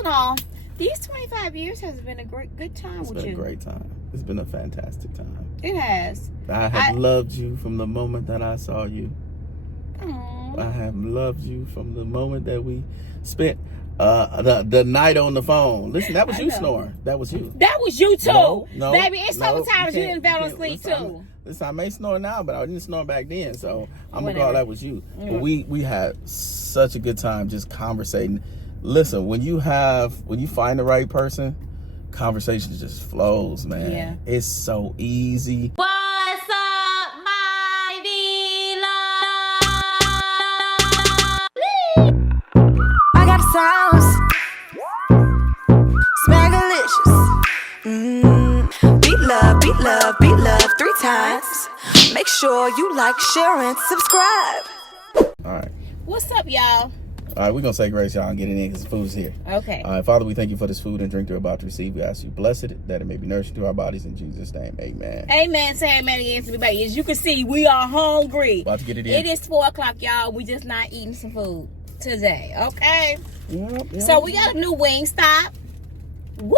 all in all, these 25 years has been a good time with you. It's been a great time. It's been a fantastic time. It has. I have loved you from the moment that I saw you. Aww. I have loved you from the moment that we spent the night on the phone. Listen, that was you snoring. That was you. That was you too. No, baby, it's sometimes you didn't fall asleep too. Listen, I may snore now, but I didn't snore back then, so I'm gonna call that was you. But we had such a good time just conversating. Listen, when you find the right person, conversation just flows, man. Yeah. It's so easy. What's up, my beloved? I got sounds. Smackalicious. Beat love, beat love, beat love 3 times. Make sure you like, share, and subscribe. All right. What's up, y'all? All right, we're going to say grace, y'all, and get it in because the food's here. Okay. All right, Father, we thank you for this food and drink they're about to receive. We ask you bless it, that it may be nourishing to our bodies. In Jesus' name, amen. Amen. Say amen again to me, baby. As you can see, we are hungry. About to get it in. It is 4 o'clock, y'all. We just not eating some food today, okay? Yep. So we got a new wing stop. Woohoo!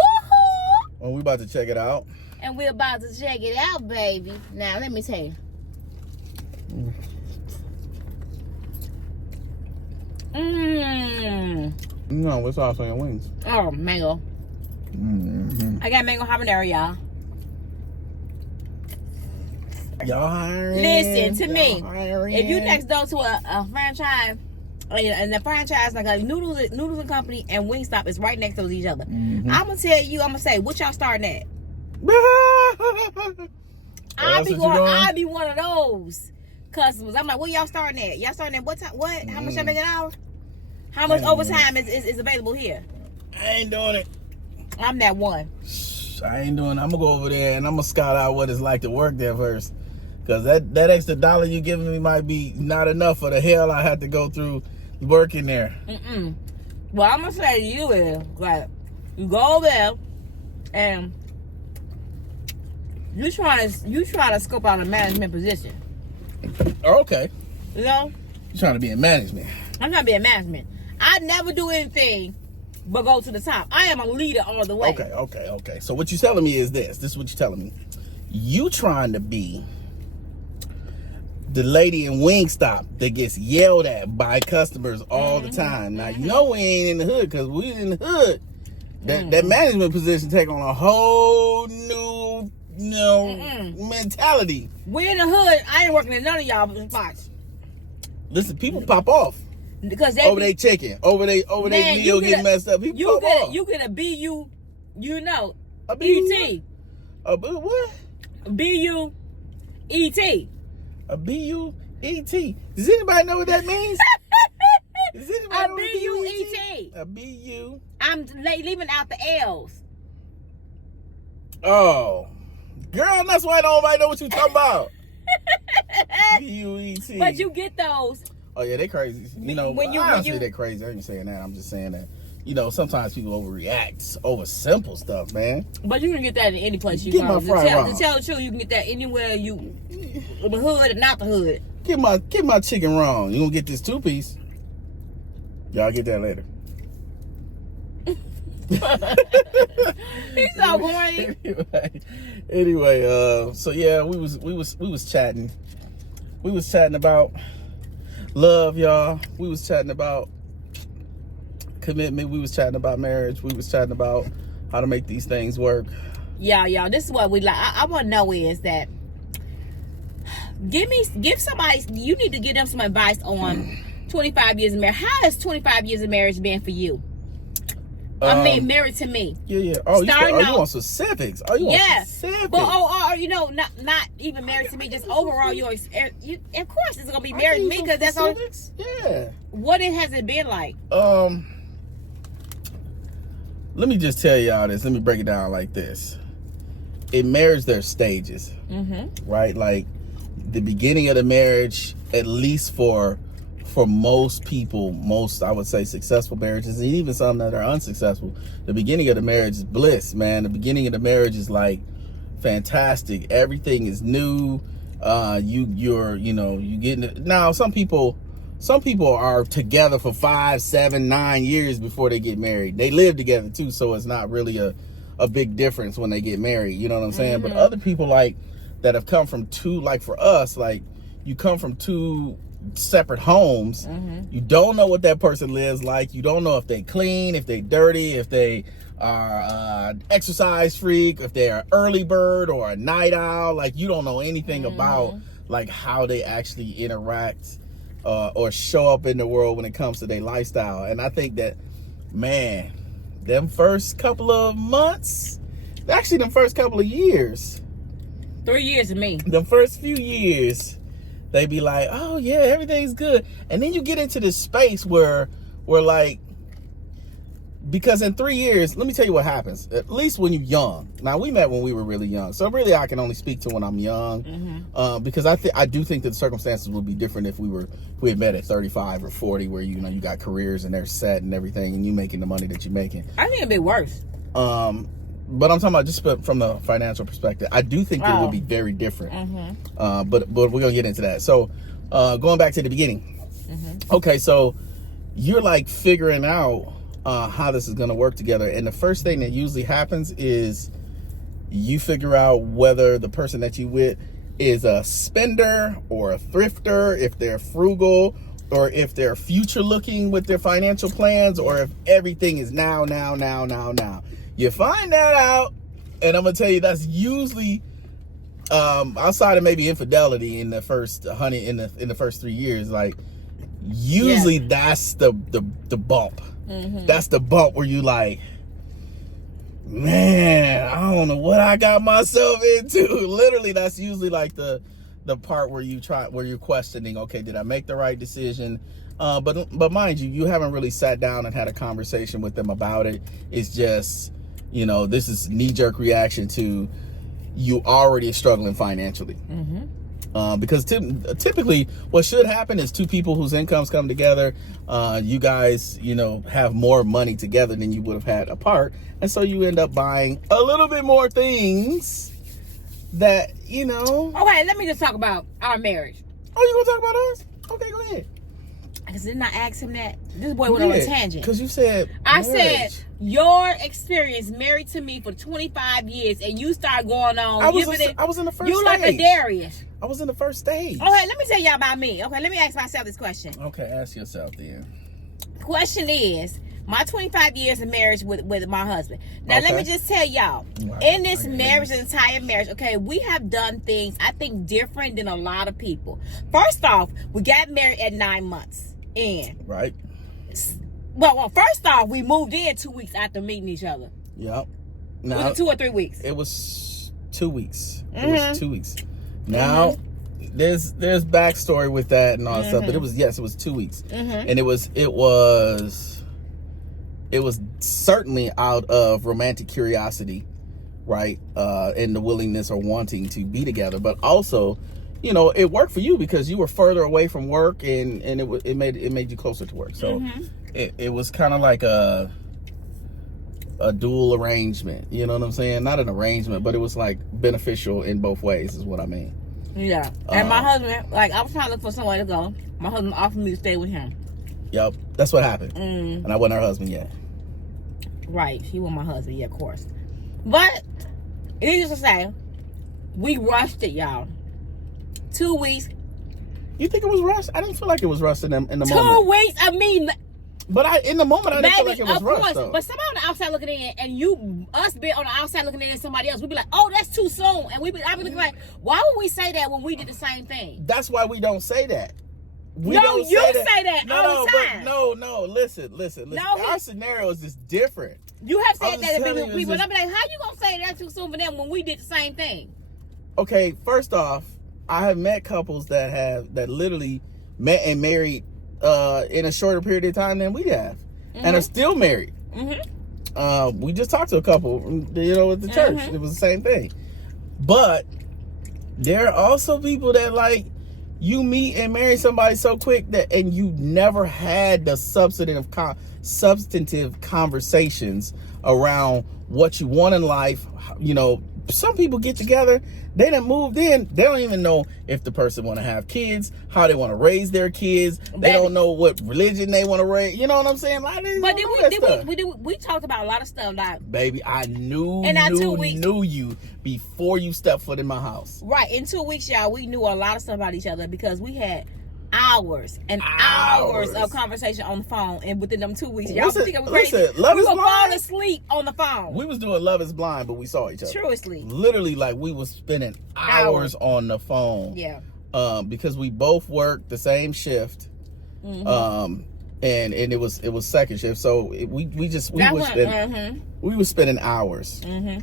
Well, we about to check it out. And we're about to check it out, baby. Now, let me tell you. No, what's sauce on your wings? Oh, mango. I got mango habanero, y'all. Y'all hiring? Listen to me. Hiring? If you next door to a franchise, and the franchise like a noodles and company and Wingstop is right next to each other, I'm gonna tell you, I'm gonna say, what y'all starting at? I'll be one of those customers. I'm like, what y'all starting at? Y'all starting at what time? What? How much y'all make an hour? How much overtime is available here? I ain't doing it. I'm that one. I ain't doing it. I'm gonna go over there and I'm gonna scout out what it's like to work there first. Cause that extra $1 you giving me might be not enough for the hell I had to go through working there. Well, I'm gonna say to you is like, you go over there and you try to scope out a management position. Okay. You know? You're trying to be in management. I'm trying to be in management. I never do anything but go to the top. I am a leader all the way. Okay. So what you're telling me is this. This is what you're telling me. You trying to be the lady in Wingstop that gets yelled at by customers all the time. Now, you know we ain't in the hood because we in the hood. That management position take on a whole new, mentality. We in the hood. I ain't working in none of y'all spots. Listen, people pop off. Because over they chicken, over they meal get messed up. People you pop off. You get a B-U, a B-U E-T. A what? B-U-E-T. A B-U-E-T. Does anybody know what that means? Does anybody know what B-U-E-T. A B-U. I'm leaving out the L's. Oh. Girl, that's why nobody know what you talking about. B-U-E-T. But you get those. Oh, yeah, they crazy. You know, I don't say they crazy. I ain't saying that. I'm just saying that, sometimes people overreact over simple stuff, man. But you can get that in any place you go. To tell the truth, you can get that anywhere in the hood and not the hood. Get my chicken wrong. You gonna get this 2-piece. Y'all get that later. He's so corny. Anyway, so yeah, we was chatting. We was chatting about love, y'all. We was chatting about commitment. We was chatting about marriage. We was chatting about how to make these things work. Y'all, this is what we like. I want to know is that give somebody, you need to give them some advice on 25 years of marriage. How has 25 years of marriage been for you? I mean, married to me. Yeah. Oh, you want specifics? Oh, you want specifics? But not even married to me. Just overall, of course, it's gonna be married to me because that's all. Yeah. What has it been like? Let me just tell y'all this. Let me break it down like this. In marriage, there's stages, right? Like the beginning of the marriage, at least for most people, I would say successful marriages, and even some that are unsuccessful, the beginning of the marriage is bliss, man. The beginning of the marriage is like fantastic. Everything is new. You getting it. Now, some people some people are together for 5, 7, 9 years before they get married. They live together too, so it's not really a big difference when they get married. You know what I'm saying? But other people like that have come from two, like for us, like you come from two separate homes. You don't know what that person lives like. You don't know if they clean, if they dirty, if they are exercise freak, if they're an early bird or a night owl. Like you don't know anything about like how they actually interact or show up in the world when it comes to their lifestyle. And I think that, man, them first couple of months, actually them first couple of years, 3 years of me, the first few years, they be like, oh yeah, everything's good. And then you get into this space where like, because in 3 years, let me tell you what happens, at least when you're young. Now, we met when we were really young, so really I can only speak to when I'm young, because I do think that the circumstances would be different if we had met at 35 or 40, where you got careers and they're set and everything, and you making the money that you're making. I think it'd be worse. But I'm talking about just from the financial perspective. I do think that it would be very different. But we're gonna get into that. So going back to the beginning. Okay, so you're like figuring out how this is gonna work together, and the first thing that usually happens is you figure out whether the person that you with is a spender or a thrifter, if they're frugal, or if they're future looking with their financial plans, or if everything is now. You find that out, and I'm gonna tell you that's usually outside of maybe infidelity in the first in the first 3 years, like usually that's the bump. That's the bump where you like, man, I don't know what I got myself into. Literally, that's usually like the part where you're questioning, okay, did I make the right decision? But mind you, you haven't really sat down and had a conversation with them about it. It's just, this is knee-jerk reaction to you already struggling financially. Because typically what should happen is two people whose incomes come together, you guys, have more money together than you would have had apart. And so you end up buying a little bit more things that, Okay, let me just talk about our marriage. Oh, you gonna talk about us? Okay, go ahead. Because didn't I ask him that? This boy went on a tangent. Because you said I marriage. said, your experience married to me for 25 years, and you start going on. I was in the first You stage. like a Darius. I was in the first stage. Okay, let me tell y'all about me. Okay, let me ask myself this question. Okay, ask yourself then. Question is, my 25 years of marriage with my husband. Now, let me just tell y'all, Wow. in this marriage, the entire marriage, okay, we have done things, I think, different than a lot of people. First off, we got married at 9 months in. Right. Well, first off, we moved in 2 weeks after meeting each other. Yep. Was Now, it 2 or 3 weeks? it was 2 weeks. It was 2 weeks. Now, there's backstory with that and all that stuff, but it was 2 weeks, and it was certainly out of romantic curiosity, right, and the willingness or wanting to be together, but also, it worked for you because you were further away from work, and it made you closer to work. So it was kind of like a dual arrangement. You know what I'm saying? Not an arrangement, but it was like beneficial in both ways, is what I mean. Yeah. And my husband, like, I was trying to look for somewhere to go. My husband offered me to stay with him. Yep, that's what happened. And I wasn't her husband yet. Right, he was my husband, yeah, of course. But needless to say, we rushed it, y'all. 2 weeks. You think it was rushed? I didn't feel like it was rushed in the moment. 2 weeks. I mean, but in the moment, I didn't feel like it was of rushed. course, Though. but somebody on the outside looking in, and us being on the outside looking in at somebody else, we'd be like, "Oh, that's too soon," and I'd be looking like, "Why would we say that when we did the same thing?" That's why we don't say that. You say that all the time. No. Listen. Our scenario is just different. You have said that to telling you, people, and I'm like, "How you gonna say that too soon for them when we did the same thing?" Okay, first off, I have met couples that literally met and married in a shorter period of time than we have, and are still married. We just talked to a couple, at the church. It was the same thing. But there are also people that, like, you meet and marry somebody so quick and you never had the substantive conversations around what you want in life, some people get together, they done moved in, they don't even know if the person want to have kids, how they want to raise their kids. They don't know what religion they want to raise. You know what I'm saying? Like, but we talked about a lot of stuff. Like, baby, I knew you before you stepped foot in my house. Right. In 2 weeks, y'all, we knew a lot of stuff about each other because we had hours and hours of conversation on the phone, and within them 2 weeks, y'all think it was crazy. Listen, Love is Blind. We were falling Blind. asleep on the phone. We was doing Love is Blind, but we saw each other. Seriously. Literally, like, we was spending hours on the phone. Yeah. Because we both worked the same shift. And it was second shift, so we was spending hours. I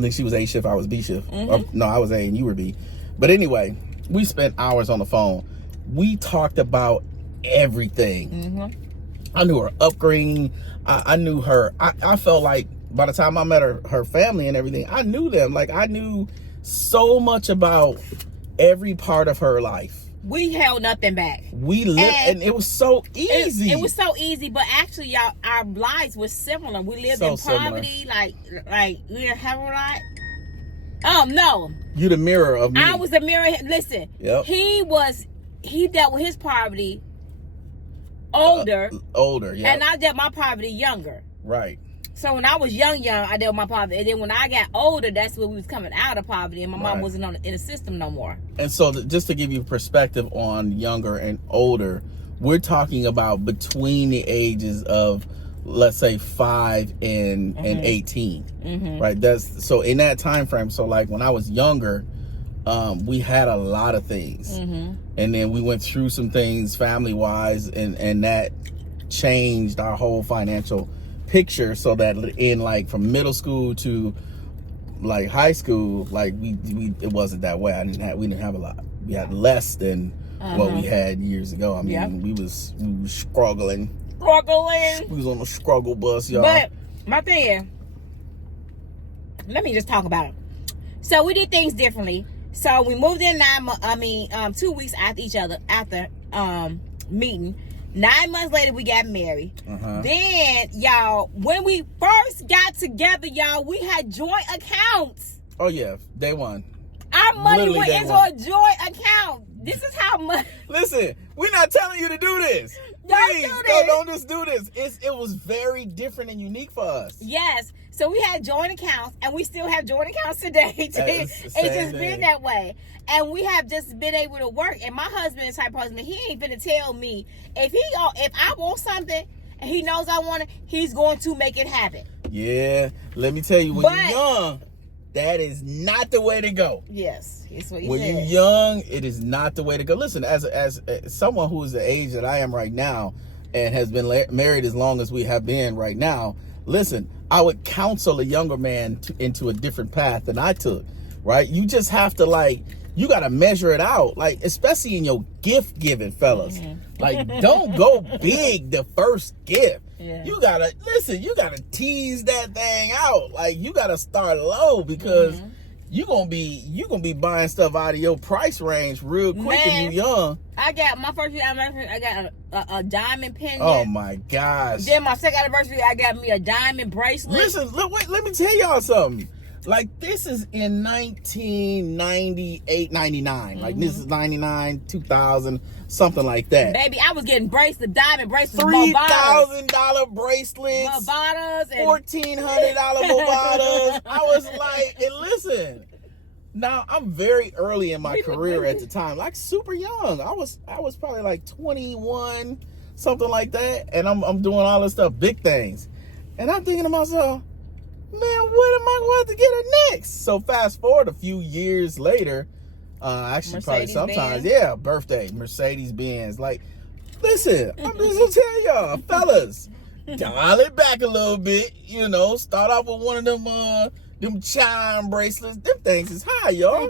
think she was A shift, I was B shift. No, I was A and you were B. But anyway, we spent hours on the phone. We talked about everything. I knew her upbringing. I knew her. I felt like by the time I met her family and everything, I knew them. Like, I knew so much about every part of her life. We held nothing back. We lived, and it was so easy. It was so easy, but actually, y'all, our lives were similar. We lived in poverty, like we didn't have a lot. Oh no! You the mirror of me. I was the mirror. Listen, he dealt with his poverty older, yeah, and I dealt my poverty younger. Right. So when I was young, I dealt with my poverty, and then when I got older, that's when we was coming out of poverty, and my mom wasn't in the system no more. And so, just to give you perspective on younger and older, we're talking about between the ages of, let's say, 5 and 18, right? That's so in that time frame. So, like, when I was younger, we had a lot of things, and then we went through some things family wise, and that changed our whole financial picture, so that in, like, from middle school to, like, high school, like, we it wasn't that way. We didn't have a lot. We had less than what we had years ago. I mean, we was struggling. We was on the struggle bus, y'all. But my thing is, let me just talk about it. So we did things differently. So we moved in 2 weeks after each other, after meeting. 9 months later, we got married. Then, y'all, when we first got together, y'all, we had joint accounts. Oh, yeah. Day one. Our money went into a joint account. This is how much. Listen, we're not telling you to do this. Please, don't just do this. It was very different and unique for us. Yes. So we had joint accounts, and we still have joint accounts today. It's just been that way. And we have just been able to work. And my husband is the type of person that he ain't finna tell me if I want something and he knows I want it, he's going to make it happen. Yeah. Let me tell you, when you're young, that is not the way to go. Yes, it's what you said. When you're young, it is not the way to go. Listen, as someone who is the age that I am right now and has been married as long as we have been right now, listen, I would counsel a younger man into a different path than I took, right? You just have to, like, you got to measure it out, like, especially in your gift giving, fellas. Like, don't go big the first gift. You got to, listen, you got to tease that thing out. Like, you got to start low, because you're going to be buying stuff out of your price range real quick if you're young. I got my first year anniversary, I got a diamond pendant. Oh my gosh. Then my second anniversary, I got me a diamond bracelet. Listen, wait, let me tell y'all something. Like, this is in 1998, 99. Like, this is 99, 2000, something like that. Baby, I was getting diamond bracelets. $3,000 bracelets. Barbados. And $1,400 Barbados. I was like, and listen, now I'm very early in my career at the time. Like, super young. I was probably like 21, something like that. And I'm doing all this stuff, big things. And I'm thinking to myself, man, what am I going to get her next? So fast forward a few years later, actually probably sometimes, birthday, Mercedes-Benz. Like, listen, I'm just going to tell y'all, fellas, dial it back a little bit, start off with one of them charm bracelets. Them things is high, y'all.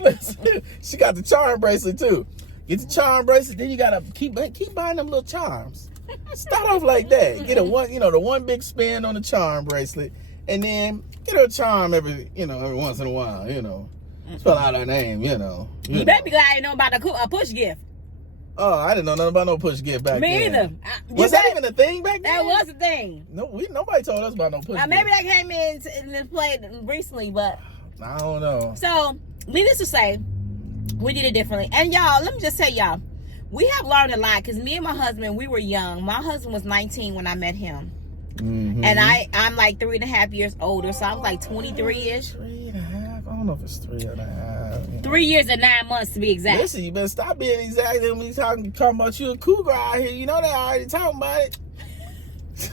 Listen, she got the charm bracelet too. Get the charm bracelet, then you got to keep buying them little charms. Start off like that. Get the one big spin on the charm bracelet. And then get her a charm every once in a while, Spell out her name, You better be glad I didn't know about a push gift. Oh, I didn't know nothing about no push gift back then. Me either. Was that even a thing back then? That was a thing. No, nobody told us about no push gift. Maybe that came in play recently, but I don't know. So, needless to say, we did it differently. And y'all, let me just say, y'all, we have learned a lot because me and my husband, we were young. My husband was 19 when I met him. Mm-hmm. And I'm like 3.5 years older, so I was like 23-ish. 3.5? I don't know if it's 3.5. You know. 3 years and 9 months to be exact. Listen, you better stop being exact when we talking about you a cougar out here. You know they already talking about it.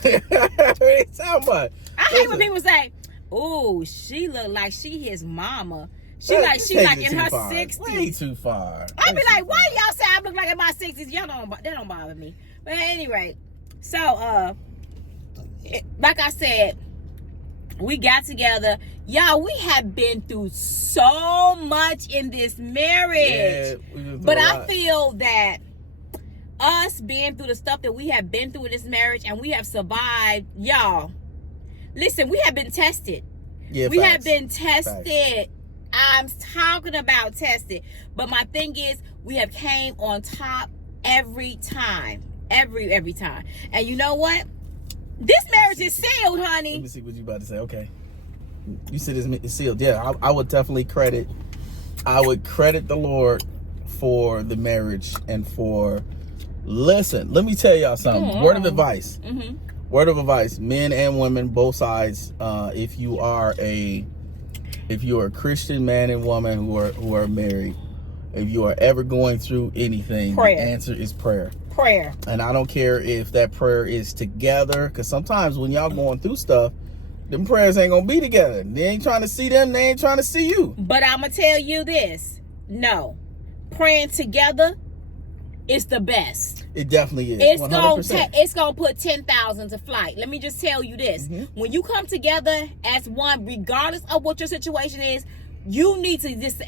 They talking about it. I hate when people say, "Ooh, she look like she his mama." She like in her 60s. Way too far. I be like, why y'all say I look like in my 60s? Y'all that don't bother me. But anyway, so like I said, we got together. Y'all, we have been through so much in this marriage. Yeah, but I feel that us being through the stuff that we have been through in this marriage and we have survived, y'all. Listen, we have been tested. Yeah, we have been tested. Facts. I'm talking about tested. But my thing is, we have came on top every time. Every time. And you know what? This marriage is sealed, honey. Let me see what you about to say. Okay. You said it's sealed. Yeah, I would definitely credit the Lord for the marriage and for, listen, let me tell y'all something. Mm-hmm. Word of advice. Mm-hmm. Word of advice, men and women, both sides. If you are a Christian man and woman who are married, if you are ever going through anything, the answer is prayer. Prayer. And I don't care if that prayer is together, because sometimes when y'all going through stuff, them prayers ain't gonna be together. They ain't trying to see them. They ain't trying to see you. But I'm gonna tell you this: no, praying together is the best. It definitely is. It's gonna put 10,000 to flight. Let me just tell you this: when you come together as one, regardless of what your situation is, you need to just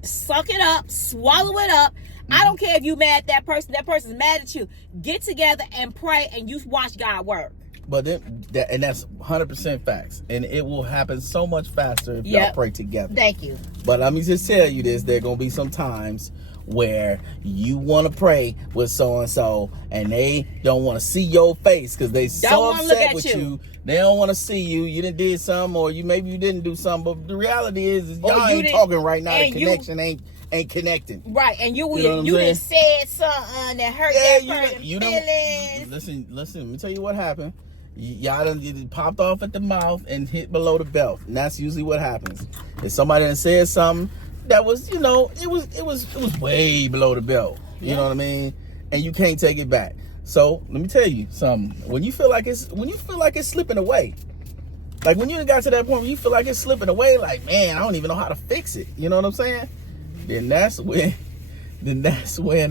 suck it up, swallow it up. I don't care if you mad at that person. That person's mad at you. Get together and pray, and you watch God work. But that's 100% facts, and it will happen so much faster if y'all pray together. Thank you. But let me just tell you this: there are gonna be some times where you want to pray with so and so, and they don't want to see your face because they so upset with you. They don't want to see you. You done did something, or maybe you didn't do something. But the reality is y'all ain't talking right now. The connection ain't connecting. Right, and you done said something that hurt that person's feelings. Listen. Let me tell you what happened. Y'all done popped off at the mouth and hit below the belt, and that's usually what happens. If somebody done said something that was, it was way below the belt. You know what I mean? And you can't take it back. So let me tell you something. When you feel like it's slipping away, like when you got to that point where you feel like it's slipping away, like, man, I don't even know how to fix it. You know what I'm saying? Then that's when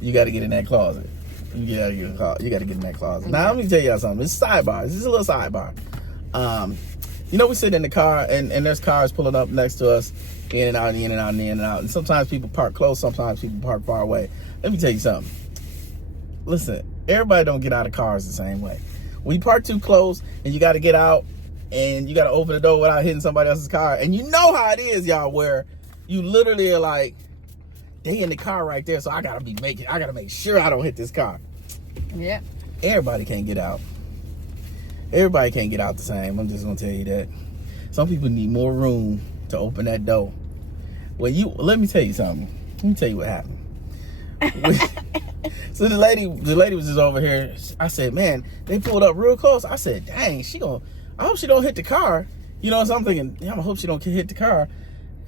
you got to get in that closet. You gotta get in that closet. Now let me tell y'all something. It's a sidebar. This is a little sidebar. We sit in the car and there's cars pulling up next to us, in and out, in and out, in and out. And sometimes people park close, sometimes people park far away. Let me tell you something. Listen, everybody don't get out of cars the same way. When you park too close and you got to get out and you got to open the door without hitting somebody else's car, and you know how it is, y'all, where you literally are like, they in the car right there, so I gotta make sure I don't hit this car. Yeah. Everybody can't get out. Everybody can't get out the same. I'm just gonna tell you that. Some people need more room to open that door. Let me tell you something. Let me tell you what happened. So the lady was just over here. I said, man, they pulled up real close. I said, dang, I hope she don't hit the car. So I'm thinking, I hope she don't hit the car.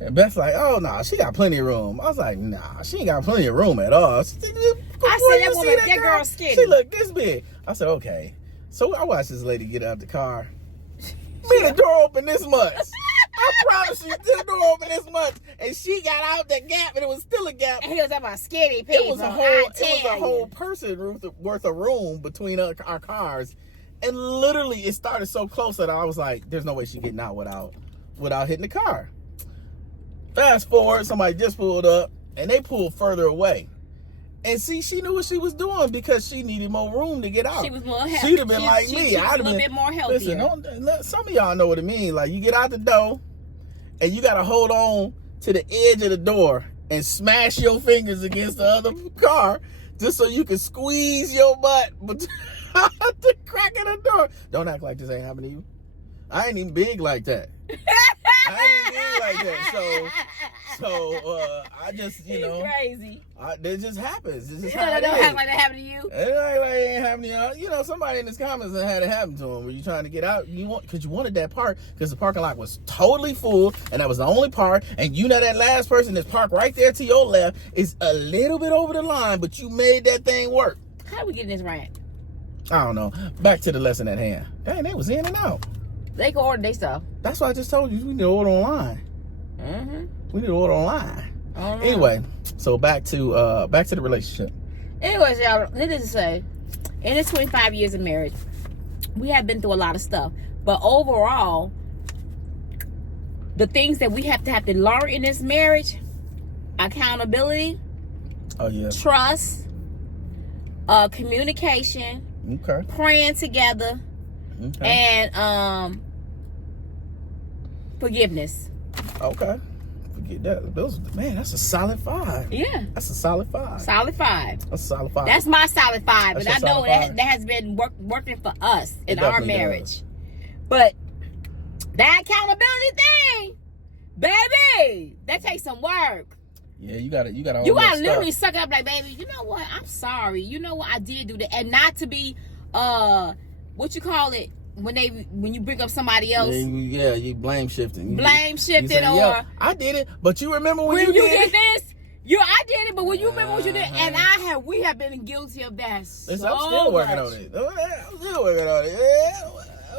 And Beth's like, oh, no, she got plenty of room. I was like, nah, she ain't got plenty of room at all. I said, that girl skinny. She look this big. I said, okay. So I watched this lady get out the car. The door open this much. I promise you, the door open this much. And she got out that gap, and it was still a gap. And he was about skinny people. It was a whole person worth of room between our cars. And literally, it started so close that I was like, there's no way she's getting out without hitting the car. Fast forward, somebody just pulled up, and they pulled further away. And see, she knew what she was doing because she needed more room to get out. She was more healthy. She'd have been like me. I'd have been a little bit more healthier. Listen, some of y'all know what it means. Like, you get out the door, and you got to hold on to the edge of the door and smash your fingers against the other car just so you can squeeze your butt between the crack of the door. Don't act like this ain't happening to you. I ain't even big like that. I ain't even big like that. So I just, you know, crazy. It just happens. This is It how it don't is. happen like that happened to you. It ain't like it ain't happening to you. You know, somebody in his comments that had it happen to him. Were you trying to get out? Because you wanted that part because the parking lot was totally full and that was the only part. And you know that last person that's parked right there to your left is a little bit over the line, but you made that thing work. How do we get in this rant? I don't know. Back to the lesson at hand. Dang, they was in and out. They can order their stuff. That's why I just told you we need to order online. Mm-hmm. We need to order online. Right. Anyway, so back to the relationship. Anyways, y'all, needless to say, in this 25 years of marriage, we have been through a lot of stuff. But overall, the things that we have to learn in this marriage, accountability, trust, communication, praying together, and forgiveness. Okay. Forget that. That's a solid 5. Yeah. That's a solid 5. Solid 5. That's a solid 5. That's my solid 5. That's But I know that has been working for us in our marriage. Does. But that accountability thing, baby, that takes some work. Yeah, you gotta literally suck it up like, baby, you know what? I'm sorry. You know what? I did do that. And not to be what you call it when you bring up somebody else. Yeah, you blame shifting. You say, yeah, I did it, but you remember when you did this? I did it, but when you remember what you did, and we have been guilty of that. So I'm still working on it. Yeah,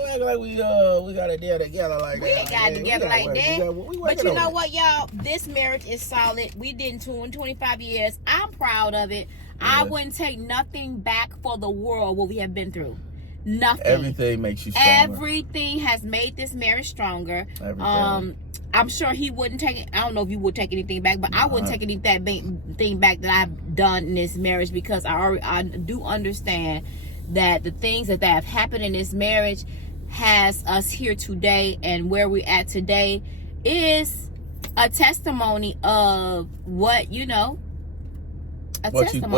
act like we got it there together like that. We ain't got it together like that. But you know what, y'all? This marriage is solid. We did in 25 years. I'm proud of it. Yeah. I wouldn't take nothing back for the world what we have been through. Nothing. Everything makes you stronger. Everything has made this marriage stronger. Everything. I'm sure he wouldn't take it. I don't know if you would take anything back, but I wouldn't take anything back that I've done in this marriage because I do understand that the things that have happened in this marriage has us here today, and where we're at today is a testimony of what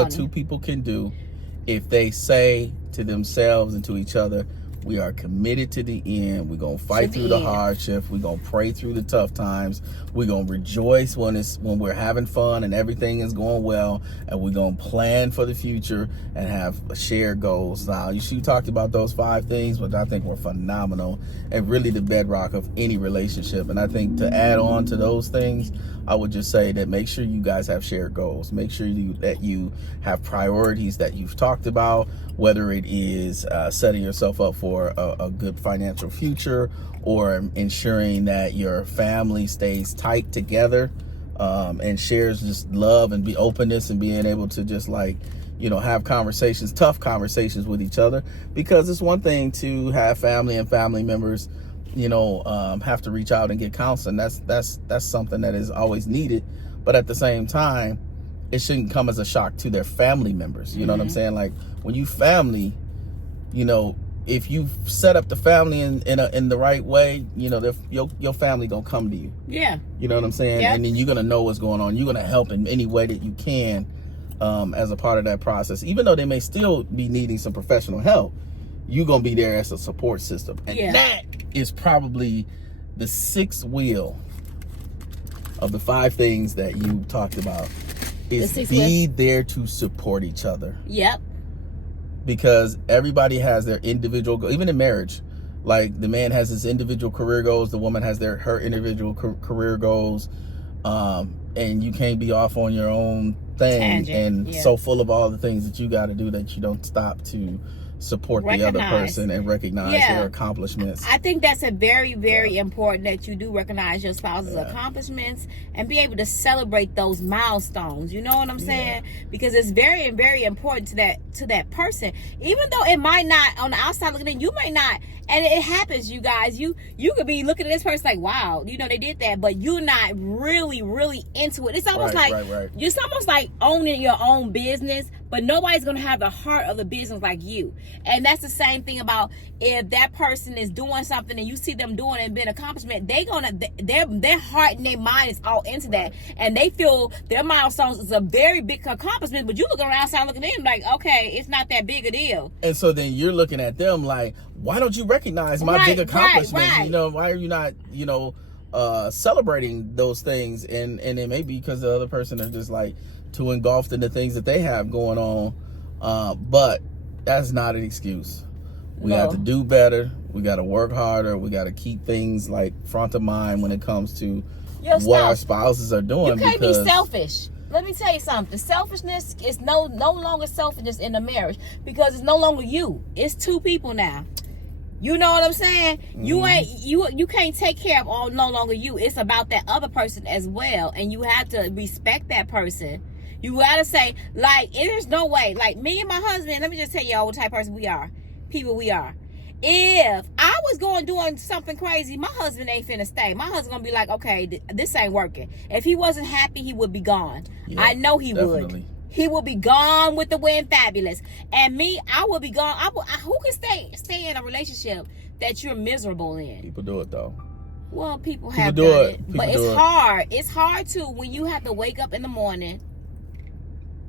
two people can do if they say to themselves and to each other, we are committed to the end. We're going to fight through the hardship. We're going to pray through the tough times. We're going to rejoice when we're having fun and everything is going well. And we're going to plan for the future and have shared goals. Now, you talked about those 5 things, which I think were phenomenal and really the bedrock of any relationship. And I think to add on to those things, I would just say that make sure you guys have shared goals. Make sure that you have priorities that you've talked about, whether it is setting yourself up for a good financial future or ensuring that your family stays tight together and shares just love and openness and being able to just have tough conversations with each other, because it's one thing to have family and family members have to reach out and get counseling. That's something that is always needed, but at the same time it shouldn't come as a shock to their family members. You know what I'm saying? Like when you family, if you set up the family in the right way, your family gonna come to you. Yeah. You know what I'm saying? Yeah. And then you're gonna know what's going on. You're gonna help in any way that you can as a part of that process. Even though they may still be needing some professional help, you're gonna be there as a support system. And that is probably the 6th wheel of the 5 things that you talked about. Is be there to support each other. Yep. Because everybody has their individual goals. Even in marriage, like the man has his individual career goals, the woman has her individual career goals, and you can't be off on your own thing so full of all the things that you got to do that you don't stop to support the other person and recognize their accomplishments. I think that's a very, very important that you do recognize your spouse's accomplishments and be able to celebrate those milestones. You know what I'm saying? Because it's very, very important to that person. Even though it might not, on the outside looking in, you might not, and it happens, you guys. You could be looking at this person like, wow, they did that, but you're not really, really into it. It's almost it's almost like owning your own business, but nobody's gonna have the heart of the business like you. And that's the same thing about if that person is doing something and you see them doing it and being an accomplishment, their heart and their mind is all into that, and they feel their milestones is a very big accomplishment. But you look around, outside looking at them like, okay, it's not that big a deal. And so then you're looking at them like, why don't you recognize my big accomplishments? Right. Why are you not, celebrating those things, and it may be because the other person is just like too engulfed in the things that they have going on, but that's not an excuse. We have to do better. We got to work harder. We got to keep things like front of mind when it comes to what our spouses are doing. You can't be selfish. Let me tell you something. Selfishness is no longer selfishness in a marriage, because it's no longer you. It's two people now. You know what I'm saying? Mm-hmm. You can't take care of no longer you. It's about that other person as well, and you have to respect that person. You gotta say, like, there's no way. Like, me and my husband, let me just tell y'all what type of person we are. People we are. If I was doing something crazy, my husband ain't finna stay. My husband gonna be like, okay, this ain't working. If he wasn't happy, he would be gone. Yeah, I know he would. He will be gone with the wind, fabulous. And me, I will be gone. Who can stay in a relationship that you're miserable in? People do it though. Well, people have done it. But it's hard. It's hard too when you have to wake up in the morning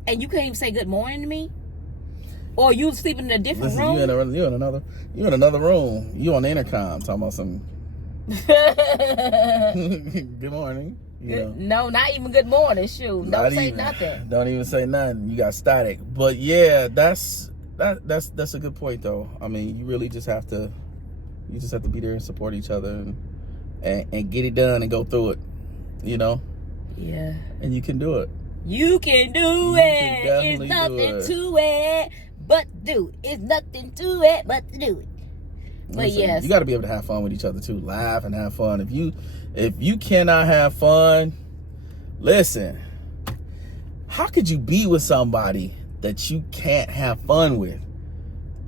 and you can't even say good morning to me. Or you sleeping in a different room. You in another room. You on the intercom talking about something. Good morning. No, not even good morning. Shoot, don't say nothing. Don't even say nothing. You got static. But yeah, that's a good point though. I mean, you really just have to be there and support each other and get it done and go through it. You know. Yeah. And you can do it. You can do it. It's nothing to it. But do it. It's nothing to it but to do it. But yes, you got to be able to have fun with each other too. Laugh and have fun. If you cannot have fun, listen. How could you be with somebody that you can't have fun with?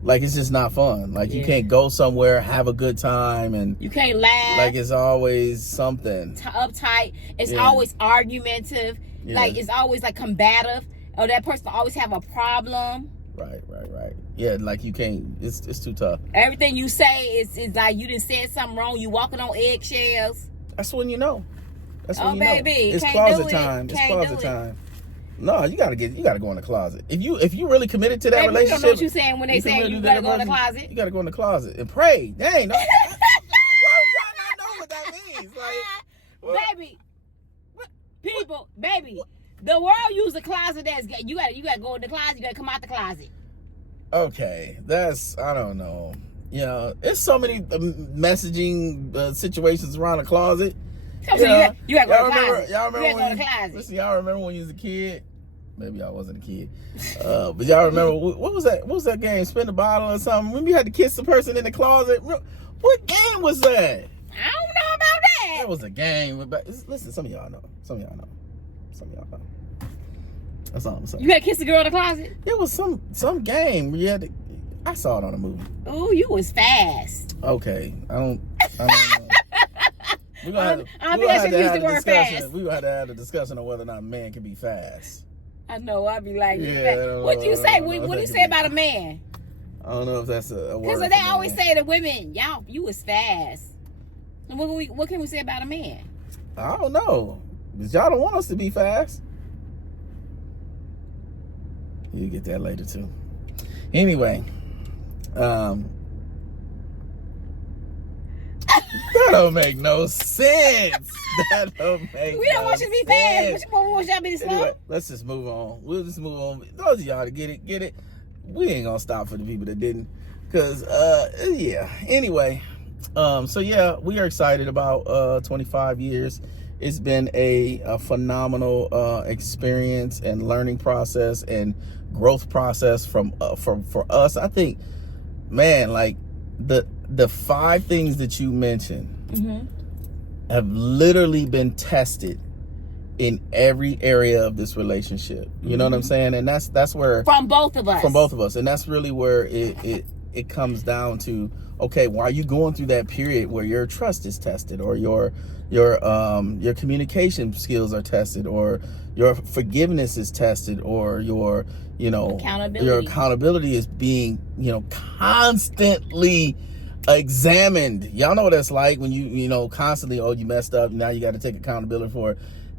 Like, it's just not fun. Like, you can't go somewhere, have a good time, and you can't laugh. Like, it's always something uptight. It's always argumentative. Yeah. Like, it's always like combative. Or that person always have a problem. Right. Yeah, like you can't. It's too tough. Everything you say is like you done said something wrong. You walking on eggshells. That's when you know. That's when you baby, know. It's closet time. It's closet time. No, you gotta go in the closet. If you really committed to that relationship, you don't know what you saying when they say you gotta go in the closet. You gotta go in the closet and pray. Dang, why would y'all not know what that means? Like, baby, people, baby. The world use a closet you gotta go in the closet. You gotta come out the closet. Okay, I don't know. You know, there's so many messaging situations around the closet. You gotta go to the closet. Y'all remember when you was a kid? Maybe I wasn't a kid, but y'all remember what was that? What was that game? Spin the bottle or something? When you had to kiss the person in the closet. What game was that? I don't know about that. That was a game. Listen, some of y'all know. That's all I'm saying. You had to kiss the girl in the closet? There was some game where you had to. I saw it on a movie. Oh, you was fast. Okay, I don't know. We're gonna have to have a discussion on whether or not a man can be fast. I know. I'd be like, what do you say? What do you say about a man? I don't know if that's a word. Because they always say to women, you was fast. And what can we say about a man? I don't know. Because y'all don't want us to be fast. You get that later too. Anyway, that don't make no sense. We don't want you to be fast. We want y'all to be slow. Anyway, let's just move on. We'll just move on. Those of y'all that get it. We ain't gonna stop for the people that didn't. Cause Anyway, so yeah, we are excited about 25 years. It's been a phenomenal experience and learning process and growth process for us. I think, man, like the 5 things that you mentioned have literally been tested in every area of this relationship. You know what I'm saying? And that's where from both of us, and that's really where it comes down to. Okay, why are you going through that period where your trust is tested, or your communication skills are tested, or your forgiveness is tested, or your accountability is being constantly examined. Y'all know what that's like when you constantly, you messed up, now you got to take accountability for it.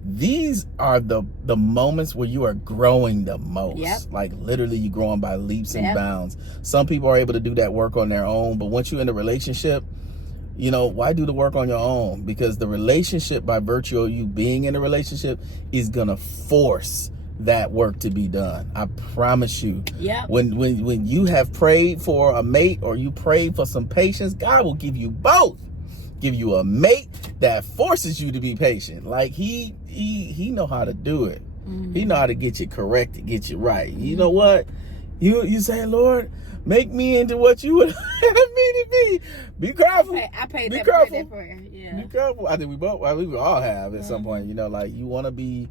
These are the moments where you are growing the most. Yep. Like literally you growing by leaps and bounds. Some people are able to do that work on their own, but once you're in a relationship, You know, why do the work on your own? Because the relationship, by virtue of you being in a relationship, is gonna force that work to be done. I promise you. Yeah. When you have prayed for a mate, or you prayed for some patience, God will give you both. Give you a mate that forces you to be patient. Like he know how to do it. Mm-hmm. He know how to get you corrected, get you right. You know what? You say, Lord, make me into what you would have me to be. Be careful. I paid be that careful. prayer. Yeah. Be careful. I think we all have at some point. You know, like you want to be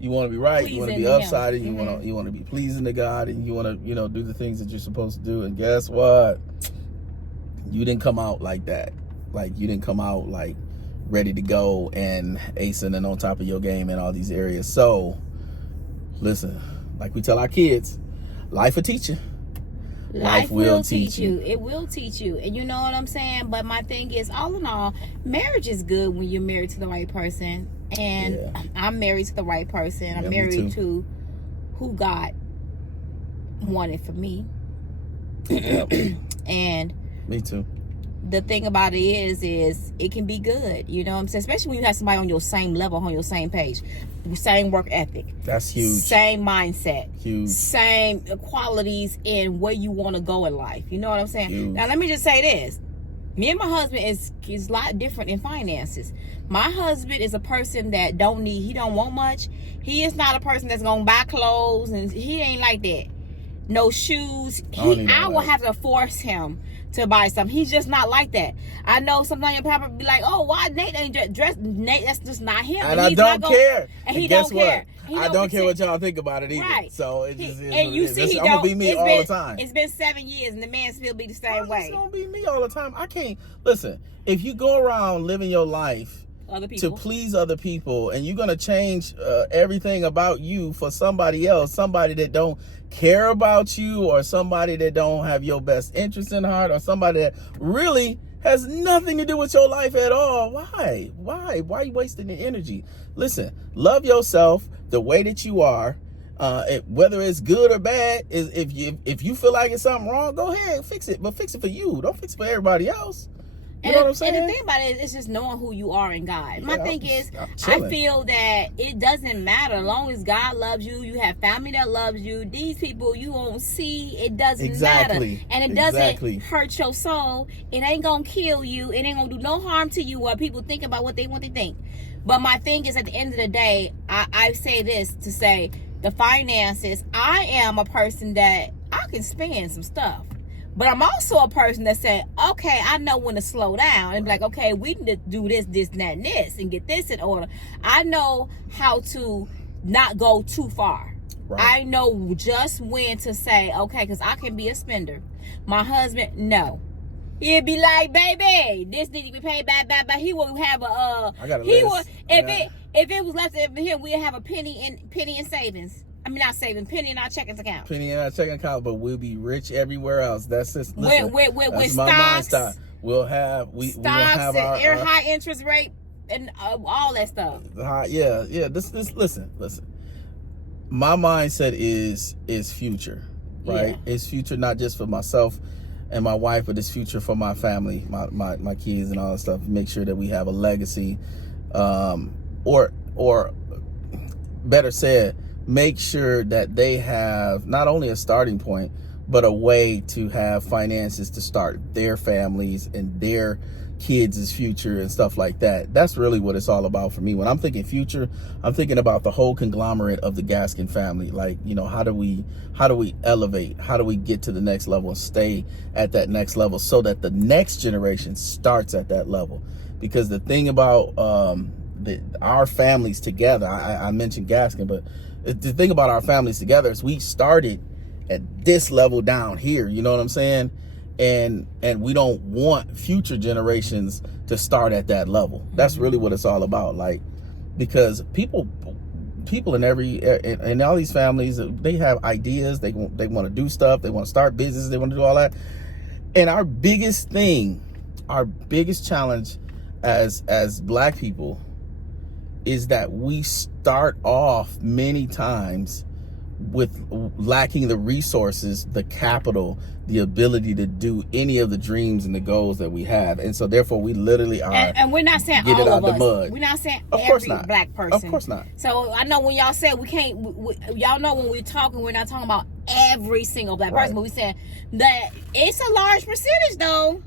right. Pleasing, you want to be upside, and you want to be pleasing to God, and you want to do the things that you're supposed to do. And guess what? You didn't come out like that. Like you didn't come out like ready to go and acing and on top of your game in all these areas. So listen, like we tell our kids, life will teach you. Life will teach you. It will teach you. And you know what I'm saying? But my thing is, all in all, marriage is good when you're married to the right person. And I'm married to the right person. I'm married to who God wanted for me. And me too. The thing about it is it can be good. You know what I'm saying? Especially when you have somebody on your same level, on your same page. Same work ethic. That's huge. Same mindset. Huge. Same qualities in where you want to go in life. You know what I'm saying? Huge. Now, let me just say this. Me and my husband is a lot different in finances. My husband is a person that he don't want much. He is not a person that's going to buy clothes, and he ain't like that. No shoes. I will have to force him to buy something. He's just not like that. I know sometimes your papa be like, "Oh, why Nate ain't dressed?" Nate, that's just not him. And I don't care. And he don't care. I don't care what y'all think about it either. Right. So it just is. And you see, he I'm gonna be me all the time. It's been 7 years, and the man still be the same way. It's gonna be me all the time. I can't listen. If you go around living your life to please other people, and you're gonna change everything about you for somebody else, somebody that don't care about you, or somebody that don't have your best interest in heart, or somebody that really has nothing to do with your life at all. Why are you wasting your energy? Listen, love yourself the way that you are. Whether it's good or bad, is if you feel like it's something wrong, go ahead and fix it, but fix it for you. Don't fix it for everybody else. You know what I'm saying? And the thing about it is just knowing who you are in God. My thing is, I feel that it doesn't matter. As long as God loves you, you have family that loves you. These people you won't see, it doesn't matter. And it doesn't hurt your soul. It ain't going to kill you. It ain't going to do no harm to you while people think about what they want to think. But my thing is, at the end of the day, I say this to say, the finances, I am a person that I can spend some stuff. But I'm also a person that said, okay, I know when to slow down and be like, okay, we need to do this, that, and this, and get this in order. I know how to not go too far. Right. I know just when to say, okay, because I can be a spender. My husband, no. He'd be like, baby, this need to be paid back. He will have a, if it was left over here, we'd have a penny in savings. I mean, not saving, penny in our checking account. Penny in our checking account, but we'll be rich everywhere else. That's just with stocks. We'll have our high interest rate and all that stuff. Listen. My mindset is future, right? Yeah. It's future not just for myself and my wife, but it's future for my family, my kids, and all that stuff. Make sure that we have a legacy, or better said, make sure that they have not only a starting point, but a way to have finances to start their families and their kids' future and stuff like that. That's really what it's all about for me. When I'm thinking future, I'm thinking about the whole conglomerate of the Gaskin family. Like, you know, how do we elevate? How do we get to the next level and stay at that next level so that the next generation starts at that level? Because the thing about our families together, I mentioned Gaskin, but the thing about our families together is we started at this level down here, you know what I'm saying? And we don't want future generations to start at that level. That's really what it's all about. Like, because people in all these families, they have ideas, they want to do stuff, they want to start businesses, they want to do all that. And our biggest challenge as Black people is that we start off many times lacking the resources, the capital, the ability to do any of the dreams and the goals that we have. And so therefore we literally are, and we're not saying get all it out of the us. mud. We're not saying Of course every not. black person. Of course not. So I know when y'all said we can't, y'all know when we're talking, we're not talking about every single black person, but we're saying that it's a large percentage though.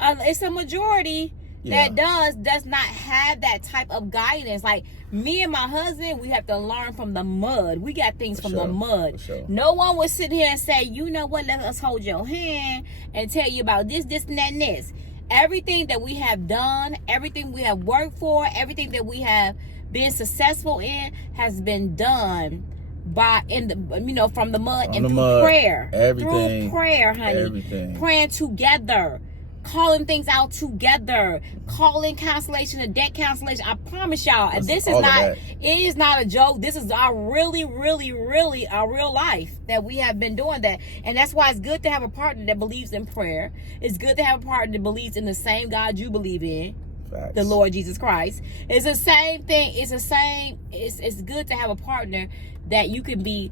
It's a majority that does not have that type of guidance. Like me and my husband, we have to learn from the mud. We got things from the mud. No one would sit here and say, you know what, let us hold your hand and tell you about this, and that, and this. Everything that we have done, everything we have worked for, everything that we have been successful in has been done from the mud and through prayer. Everything. Through prayer, honey. Everything. Praying together. Calling things out together, calling cancellation and debt cancellation. I promise y'all, this is not, it is not a joke. This is our really, really, really our real life that we have been doing that. And that's why it's good to have a partner that believes in prayer. It's good to have a partner that believes in the same God you believe in. Facts. The Lord Jesus Christ. It's the same thing. It's good to have a partner that you can be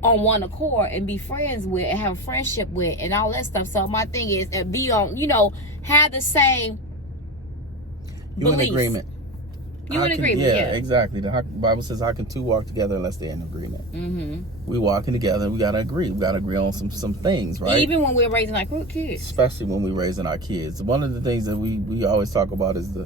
on one accord and be friends with and have a friendship with and all that stuff. So my thing is be on, have the same beliefs. In agreement. Yeah, exactly. The Bible says, how can two walk together unless they're in agreement? Mm-hmm. We walking together, we gotta agree. We gotta agree on some things, right? Even when we're raising our kids. Especially when we're raising our kids. One of the things that we always talk about is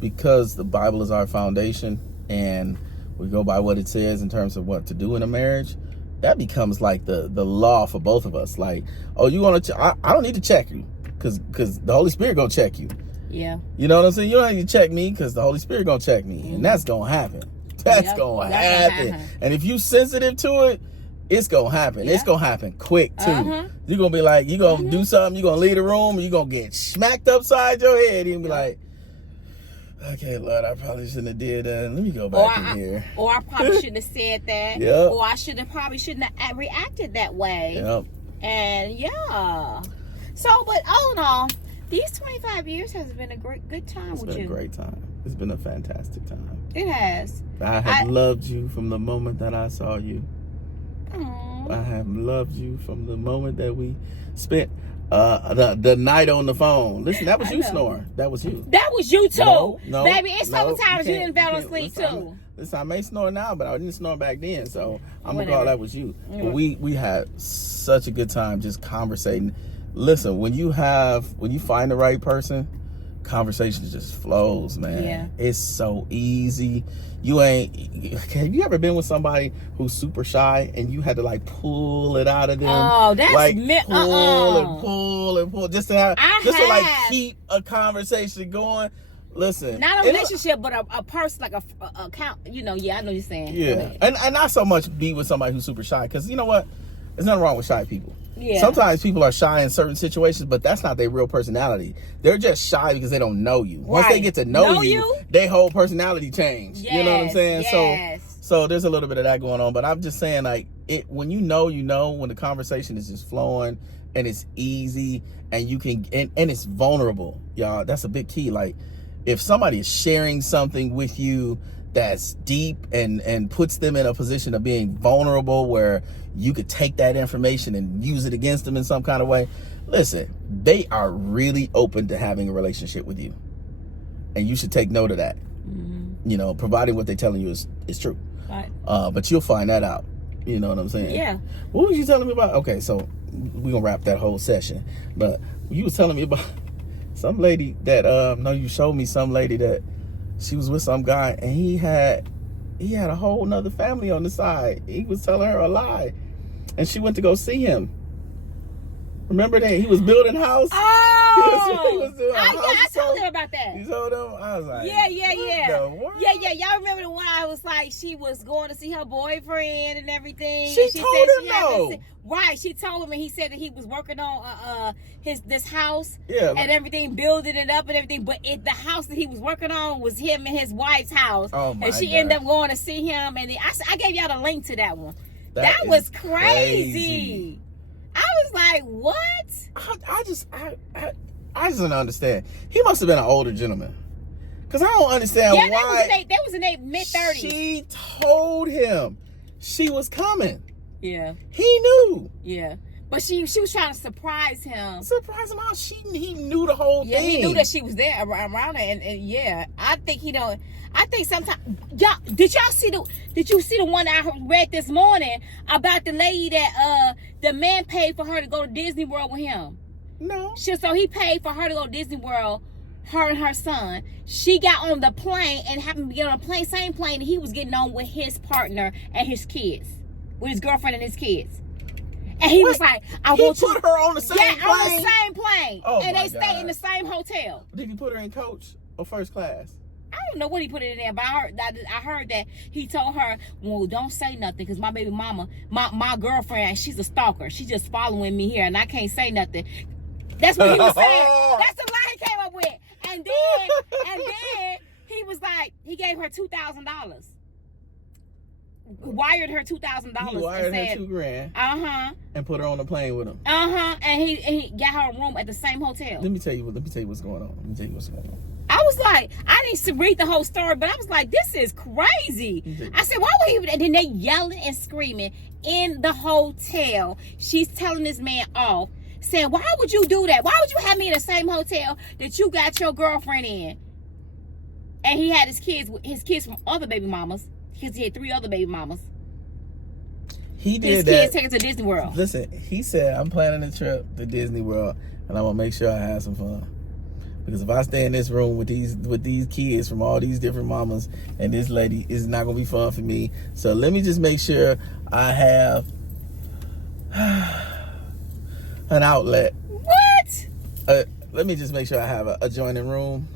because the Bible is our foundation and we go by what it says in terms of what to do in a marriage, that becomes like the law for both of us. Like, oh, you want to? I don't need to check you because the Holy Spirit gonna check you. Yeah. You know what I'm saying? You don't need to check me because the Holy Spirit gonna check me, and that's gonna happen. That's gonna happen. And if you sensitive to it, it's gonna happen. It's gonna happen quick too. You're gonna be like, you gonna do something. You gonna leave the room, and you gonna get smacked upside your head. You gonna be like, okay, Lord, I probably shouldn't have did that. Let me go back in here. Or I probably shouldn't have said that. Yep. Or I probably shouldn't have reacted that way. Yep. And so, but all in all, these 25 years has been a good time with you. It's been a great time. It's been a fantastic time. It has. I have loved you from the moment that I saw you. Aww. I have loved you from the moment that we spent the night on the phone. Listen, that was you snoring. That was you. That was you too. No, baby, it's sometimes you didn't fall asleep too. Listen, I may snore now, but I didn't snore back then, so I'm gonna call that was you. But we had such a good time just conversating. Listen, when you find the right person, conversation just flows, man. Yeah. It's so easy. Have you ever been with somebody who's super shy and you had to like pull it out of them? Oh, that's like pull and pull just to keep a conversation going. Listen, not a relationship, but a person, like a account. I know what you're saying. Yeah, and not so much be with somebody who's super shy, because you know what? There's nothing wrong with shy people. Yeah. Sometimes people are shy in certain situations, but that's not their real personality. They're just shy because they don't know you. Once they get to know you, their whole personality change. Yes, you know what I'm saying? Yes. So there's a little bit of that going on, but I'm just saying, like, when you know, when the conversation is just flowing and it's easy and you can and it's vulnerable, y'all. That's a big key. Like, if somebody is sharing something with you that's deep and puts them in a position of being vulnerable where you could take that information and use it against them in some kind of way, listen, they are really open to having a relationship with you. And you should take note of that. Mm-hmm. Providing what they're telling you is true. Right. But you'll find that out. You know what I'm saying? Yeah. What was you telling me about? Okay, so we're going to wrap that whole session. But you was telling me about some lady that, you showed me some lady that she was with some guy and he had a whole nother family on the side. He was telling her a lie. And she went to go see him. Remember that? He was building a house. Oh! He was doing a house. I told her about that. You told him? I was like, Yeah. Y'all remember the one I was like, she was going to see her boyfriend and everything. She told him no. Right, she told him, and he said that he was working on this house and everything, building it up and everything. But the house that he was working on was him and his wife's house. Oh my and she God. ended up going to see him, and I gave y'all the link to that one. That was crazy. I was like, what? I just don't understand. He must have been an older gentleman, because I don't understand why. They was in their mid-30s. She told him she was coming. Yeah. He knew. Yeah. But she was trying to surprise him. Surprise him how he knew the whole thing. Yeah, he knew that she was there around her, and yeah, I think I think sometimes y'all did you see the one I read this morning about the lady that the man paid for her to go to Disney World with him? No. So he paid for her to go to Disney World, her and her son. She got on the plane and happened to get on the same plane that he was getting on with his partner and his kids, with his girlfriend and his kids. And he was like, I want you. He put her on the same plane? Yeah, on the same plane. Oh, and my they stayed God. in the same hotel. Did he put her in coach or first class? I don't know what he put it in there, but I heard that he told her, well, don't say nothing, because my baby mama, my girlfriend, she's a stalker. She's just following me here, and I can't say nothing. That's what he was saying. That's the lie he came up with. And then he was like, he gave her $2,000. Wired her $2,000. He wired her $2,000. And put her on the plane with him. And he got her a room at the same hotel. Let me tell you what's going on. I was like, I didn't read the whole story, but I was like, this is crazy. I said, why would he? And then they yelling and screaming in the hotel. She's telling this man off, saying, why would you do that? Why would you have me in the same hotel that you got your girlfriend in? And he had his kids from other baby mamas, because he had 3 other baby mamas. He did his that. His kids take her to Disney World. Listen, he said, I'm planning a trip to Disney World, and I'm gonna make sure I have some fun. Because if I stay in this room with these kids from all these different mamas, and this lady, is not gonna be fun for me. So let me just make sure I have an outlet. What? Let me just make sure I have a adjoining room.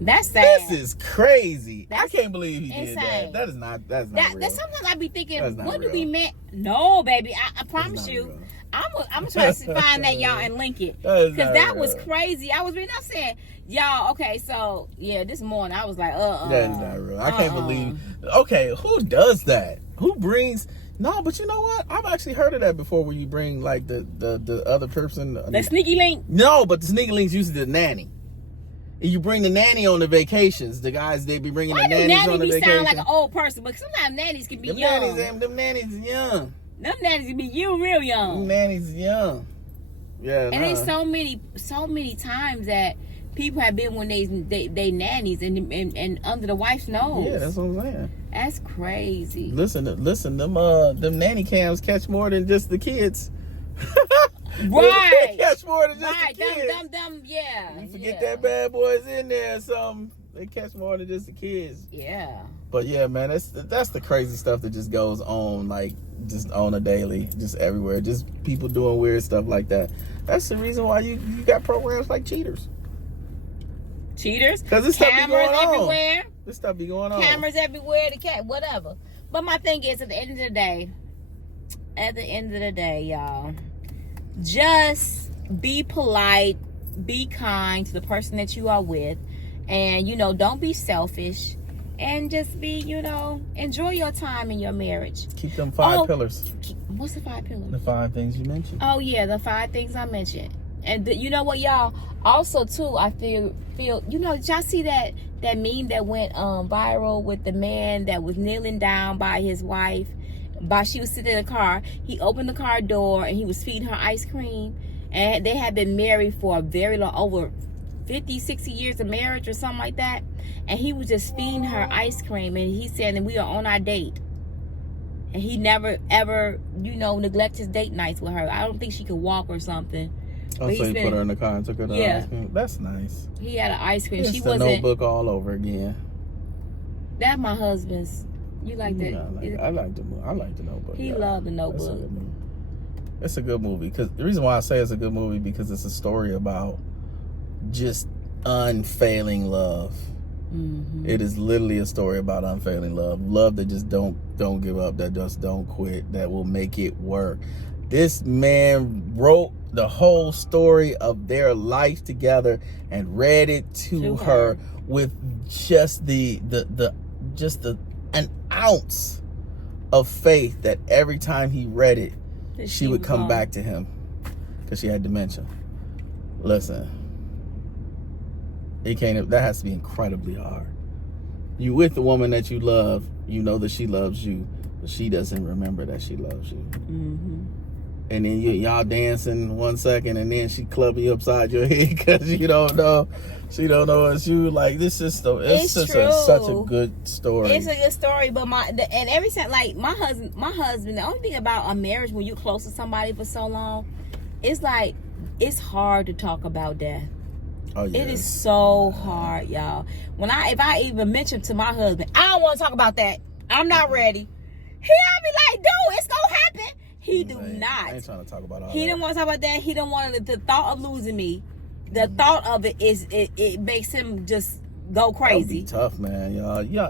That's sad. This is crazy. That's I can't believe he insane. did that. That's not real. Sometimes I be thinking, what real. do we mean? No, baby. I promise you. Real. I'm trying to find that, y'all, and link it. Because that was crazy. I was reading, I said, y'all, okay, so, yeah, this morning I was like, That is not real. I can't believe. Okay, who does that? Who brings... No, but you know what? I've actually heard of that before, where you bring, like, the other person... The sneaky link? No, but the sneaky link's usually the nanny. And you bring the nanny on the vacations. The guys, they be bringing the nannies on the vacation. Sound like an old person, but sometimes nannies can be young. Them nannies young. Them nannies can be real young. Them nannies young. Yeah. And there's so many times that people have been when they nannies and under the wife's nose. Yeah, that's what I'm saying. That's crazy. Listen, them nanny cams catch more than just the kids. Right. They catch more than just the kids. Them, yeah. You forget that bad boy's in there or something. They catch more than just the kids. Yeah. But yeah, man, that's the crazy stuff that just goes on, like, just on a daily, just everywhere. Just people doing weird stuff like that. That's the reason why you got programs like Cheaters. Cheaters? Because this stuff be going on. Everywhere. This stuff be going on. Cameras everywhere, the cat, whatever. But my thing is, at the end of the day, y'all, just be polite, be kind to the person that you are with, and, don't be selfish, and just be, enjoy your time in your marriage. Keep them 5 pillars. What's the 5 pillars? The 5 things you mentioned. Oh, yeah, the 5 things I mentioned. And you know what, y'all? Also, too, I feel did y'all see that meme that went viral with the man that was kneeling down by his wife? She was sitting in the car. He opened the car door and he was feeding her ice cream. And they had been married for a very long, over 50, 60 years of marriage or something like that. And he was just feeding her ice cream. And he said that we are on our date. And he never, ever, neglect his date nights with her. I don't think she could walk or something. Oh, so he put her in the car and took her to ice cream. That's nice. He had an ice cream. It's the Notebook all over again. That's my husband's. You like that? Yeah, I like the Notebook. He loved the Notebook. It's a good movie. Because the reason why I say it's a good movie, because it's a story about just unfailing love. Mm-hmm. It is literally a story about unfailing love that just don't give up, that just don't quit, that will make it work. This man wrote the whole story of their life together and read it to her with just an ounce of faith that every time he read it, she would come back to him, because she had dementia. Listen, that has to be incredibly hard. You with the woman that you love, you know that she loves you, but she doesn't remember that she loves you. Mm-hmm. And then y'all dancing 1 second, and then she clubbing you upside your head because you don't know. She don't know it's you. Like, this is it's just such a good story. It's a good story, but and every time, like my husband. The only thing about a marriage when you're close to somebody for so long, it's like it's hard to talk about death. Oh, yeah. It is so hard, y'all. If I even mention to my husband, I don't want to talk about that. I'm not ready. He'll be like, dude, it's gonna happen. He do not. I ain't trying to talk about all He that. don't want to talk about that. He don't want the thought of losing me. The thought of it it makes him just go crazy. That would be tough, man.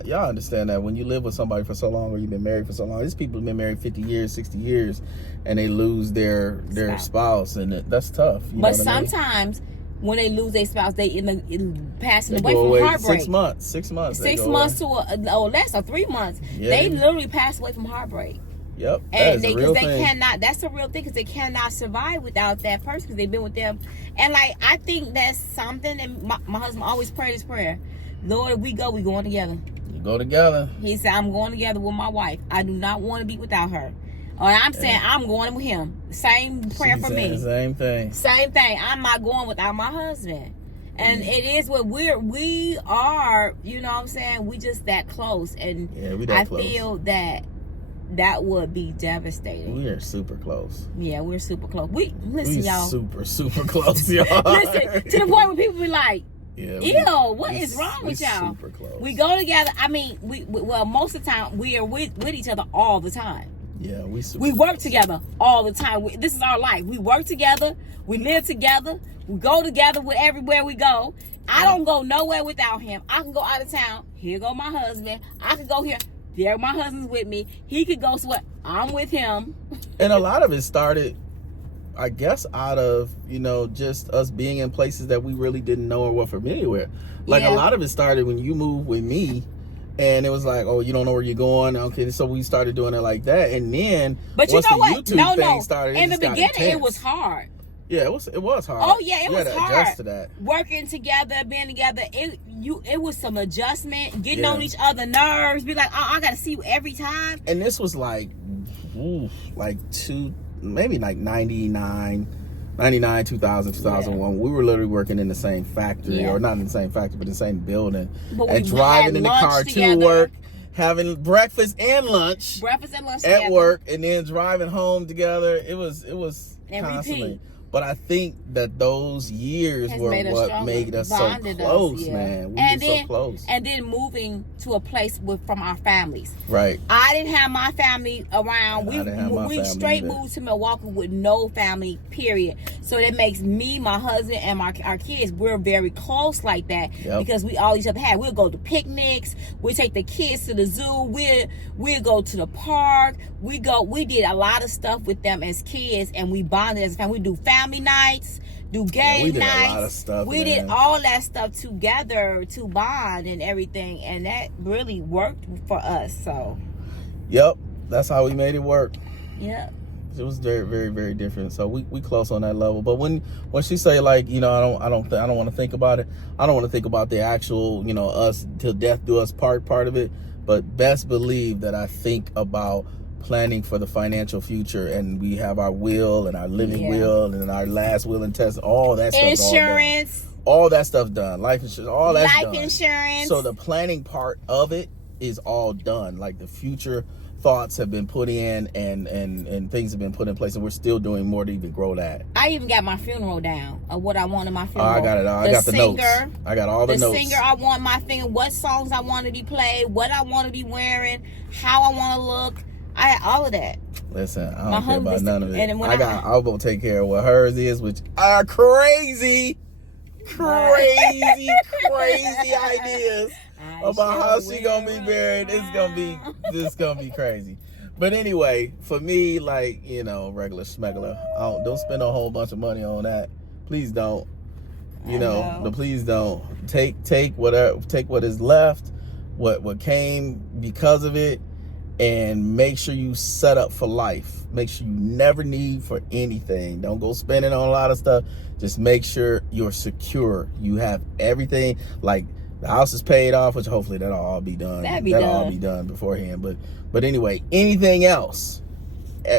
Y'all understand that when you live with somebody for so long, or you've been married for so long. These people have been married 50 years, 60 years, and they lose their spouse, and that's tough. You but know what I mean? sometimes when they lose their spouse, they passing They away go from away heartbreak. 6 months. 6 months. 6 months to or less, or 3 months. Yeah, they literally pass away from heartbreak. Yep, And that is a real thing. cannot. That's a real thing, because they cannot survive without that person, because they've been with them. And like, I think that's something. And my husband always prayed this prayer: Lord, if we going together. You go together. He said, I'm going together with my wife. I do not want to be without her. Or I'm saying I'm going with him. Same prayer for me. Same thing. Same thing. I'm not going without my husband. And it is what we are, you know what I'm saying? We just that close. And we that close. Feel that would be devastating. We are super close. Yeah, we're super close. Listen, y'all. Super close, y'all. Listen, to the point where people be like, yeah, ew, what is wrong with y'all? Super close. We go together. I mean, well, most of the time we are with each other all the time. Yeah, we work together all the time. This is our life. We work together. We live together. We go together with everywhere we go. I don't go nowhere without him. I can go out of town. Here go my husband. I can go here. There, my husband's with me. He could go somewhere. I'm with him. And a lot of it started, I guess, out of, just us being in places that we really didn't know or were familiar with. Like, a lot of it started when you moved with me, and it was like, oh, you don't know where you're going. Okay, so we started doing it like that. And then, but once you know the what? YouTube thing started, in the beginning, it was hard. Yeah, it was hard. Oh yeah, it was hard. Adjust to that. Working together, being together, it was some adjustment, getting on each other's nerves. Be like, oh, I gotta see you every time. And this was like 99, 2000, 2001. We were literally working in the same factory, or not in the same factory, but in the same building, and driving in the car to work, having breakfast and lunch at work, and then driving home together. It was constantly. Repeat. But I think that those years were what made us so close, man. We were so close. And then moving to a place from our families. Right. I didn't have my family around. We straight moved to Milwaukee with no family, period. So that makes me, my husband, and our kids, we're very close like that, because we all each other had. We'll go to picnics. We take the kids to the zoo. We'll go to the park. We did a lot of stuff with them as kids, and we bonded as a family. We do family nights, do game nights. A lot of stuff, we did all that stuff together to bond and everything, and that really worked for us. So, that's how we made it work. Yep. It was very, very, very different. So we close on that level. But when she say, like, I don't want to think about it. I don't want to think about the actual, us till death do us part of it. But best believe that I think about planning for the financial future, and we have our will and our living will and our last will and test, all that stuff. Insurance. All that stuff done. Life insurance, all that's done. Life insurance. So the planning part of it is all done. Like, the future thoughts have been put in, and things have been put in place, and we're still doing more to even grow that. I even got my funeral down of what I want in my funeral. I got it all. I got the notes. I got all the notes. The singer I want my thing, what songs I want to be played, what I want to be wearing, how I want to look. I had all of that. Listen, I don't care about none of it. And I'll go take care of what hers is, which are crazy ideas about how she gonna be buried. It's gonna be crazy. But anyway, for me, like, regular schmeggler, don't spend a whole bunch of money on that. Please don't. But please don't take what is left, what came because of it, and make sure you set up for life. Make sure you never need for anything. Don't go spending on a lot of stuff. Just make sure you're secure. You have everything. Like, The house is paid off, which hopefully that'll all be done. That'll all be done beforehand. But anyway, anything else,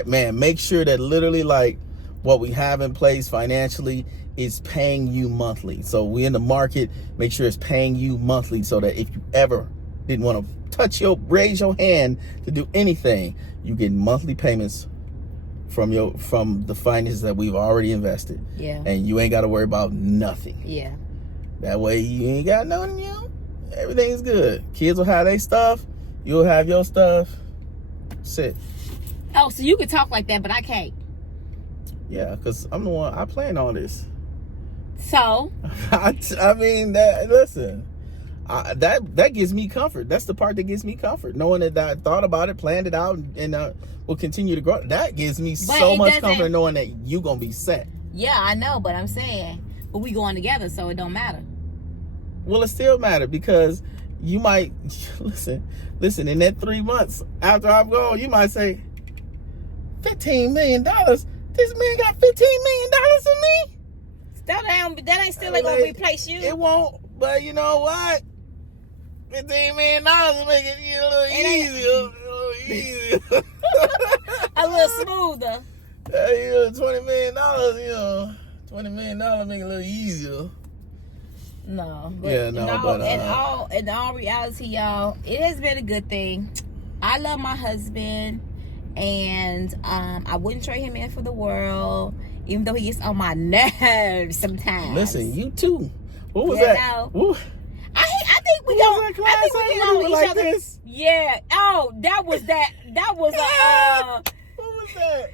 man, make sure that literally like what we have in place financially is paying you monthly. So we in the market, make sure it's paying you monthly so that if you ever didn't want to raise your hand to do anything, you get monthly payments from the finances that we've already invested. Yeah. And you ain't got to worry about nothing. Yeah. That way you ain't got nothing, everything's good. Kids will have their stuff, you'll have your stuff. Sit. Oh, so you can talk like that, but I can't. Yeah, because I'm the one, I plan all this. So? I mean, listen, that gives me comfort. That's the part that gives me comfort. Knowing that I thought about it, planned it out, and will continue to grow. That gives me so much comfort knowing that you going to be set. Yeah, I know, but I'm saying, but we going together, so it don't matter. Well, it still matters because you might, listen, in that 3 months after I'm gone, you might say, $15 million? This man got $15 million for me? That ain't still ain't gonna replace you. It won't, but you know what? $15 million will make it a little easier. A little smoother. $20 million, $20 million make it a little easier. No. But yeah, no, in all reality, y'all, it has been a good thing. I love my husband, and I wouldn't trade him in for the world, even though he gets on my nerves sometimes. Listen, you too. What was that? I think we don't. I think we can on each other. This? Yeah. Oh, that was that. That was a. What was that?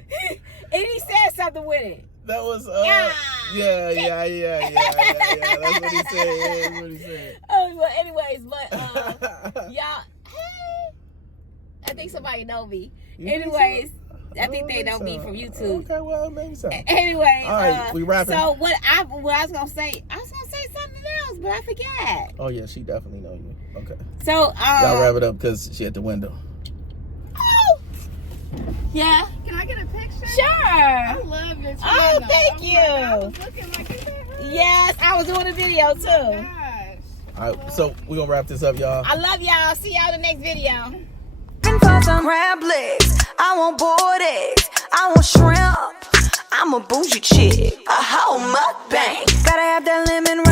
And he said something with it. That was yeah. That's what he said. Oh well, anyways, but y'all, hey, I think somebody know me. Anyways, I think they know me from YouTube. Okay, well maybe so. Anyways, all right, we wrapping. So what I was gonna say something else, but I forgot. Oh yeah, she definitely know you. Okay. So y'all wrap it up because she at the window. Oh. Yeah. Can I get a picture? Sure. I love your channel. Oh, thank you. I was looking like, is that her? Yes, I was doing a video too. Oh my gosh. All right, so we're gonna wrap this up, y'all. I love y'all. See y'all in the next video. For some crab legs, I want boiled eggs, I want shrimp. I'm a bougie chick, a whole mukbang. Gotta have that lemon